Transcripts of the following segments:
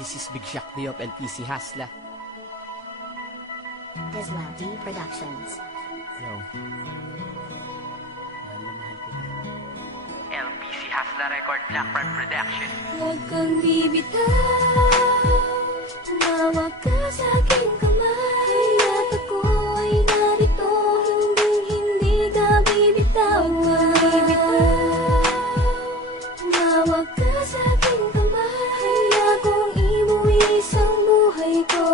This is Big Shaq D of LPC Hasla. Islam D Productions. Yo. Mahal na mahal kita. LPC Hasla Record Blackbird Production. Huwag kang bibitaw, tumawag ka sa aking kamay, at ako ay narito, hindi ka bibitaw. Tumawag ka sa aking kamay, akong ibuwis ang buhay ko,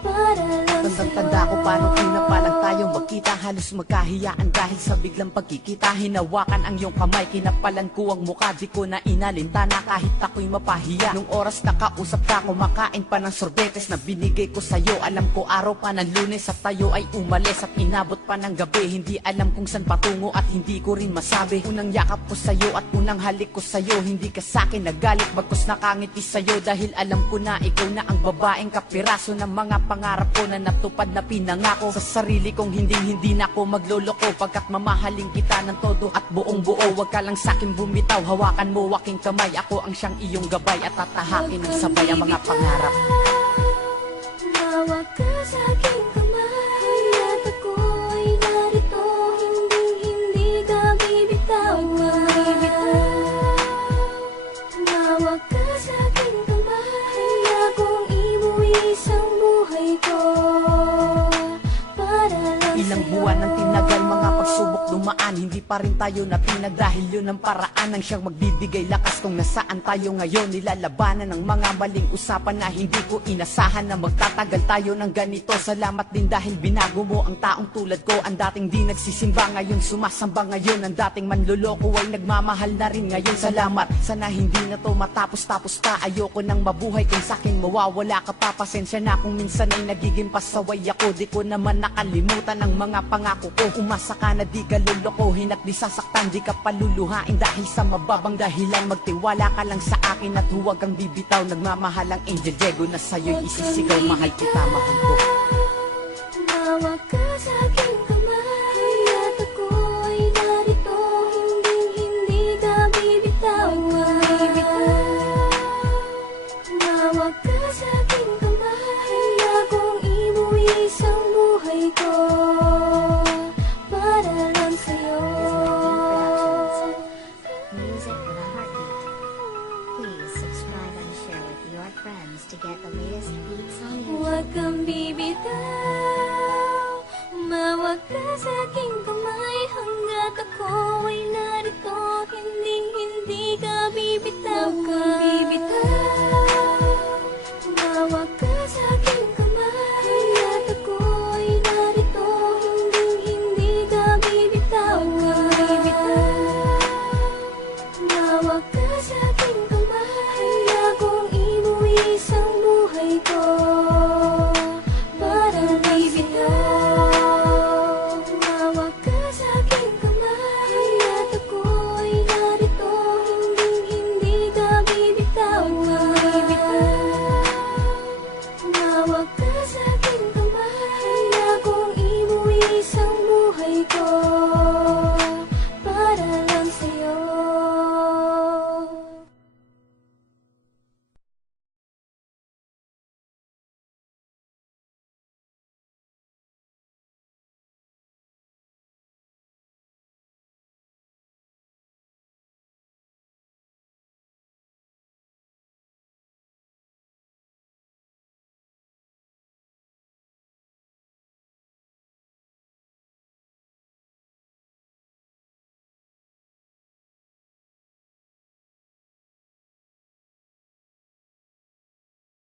para lang sa'yo. Tandang-tanda ko paano una pa lang tayong magkita, halos magkahiyaan dahil sa biglang pagkikita. Hinawakan ang iyong kamay, kinapalan ko ang mukha, di ko na inalintana kahit ako'y mapahiya. Nung oras na kausap ka, kumakain pa ng sorbetes na binigay ko sa'yo. Alam ko araw pa ng Lunes at tayo ay umalis at inabot pa ng gabi. Hindi alam kung saan patungo at hindi ko rin masabi. Unang yakap ko sa'yo at unang halik ko sa'yo, hindi ka sa'kin nagalit, bagkus nakangiti sa'yo. Dahil alam ko na ikaw na ang babaeng kapiraso ng mga pangarap ko na natupad na pinangako sa sarili kong hindi na ako magloloko, pagkat mamahalin kita ng todo at buong buo. Huwag ka lang sa'kin bumitaw, hawakan mo aking kamay, ako ang siyang iyong gabay at tatahakin ng sabay ang mga pangarap. Tumawag ka sa aking kamay, at ako ay narito, hindi ka bibitaw. Tumawag ka sa aking kamay, akong ibuwis ang buhay ko, para lang Ilang sa'yo. buwan ang tinagal, mga pagsubok dumaan, hindi pa rin tayo natinag dahil yun ang paraan ng siyang magbibigay lakas kung nasaan tayo ngayon. Nilalabanan ng mga maling usapan na hindi ko inasahan na magtatagal tayo ng ganito. Salamat din dahil binago mo ang taong tulad ko, ang dating di nagsisimba ngayon sumasamba ngayon, ang dating manloloko ay nagmamahal na rin ngayon. Salamat, sana hindi na to matapos-tapos pa, ayoko nang mabuhay kung sa'kin mawawala ka pa. Pasensya na kung minsan ay nagiging pasaway ako, di ko naman nakalimutan ang mga pangako ko. Umasa ka na di ka lulukohin at di sasaktan, di ka paluluhain dahil sa mababang dahilan. Magtiwala ka lang sa akin at huwag kang bibitaw, nagmamahal ang Angel Diego na sa'yo'y isisigaw, mahal kita, mahal ko.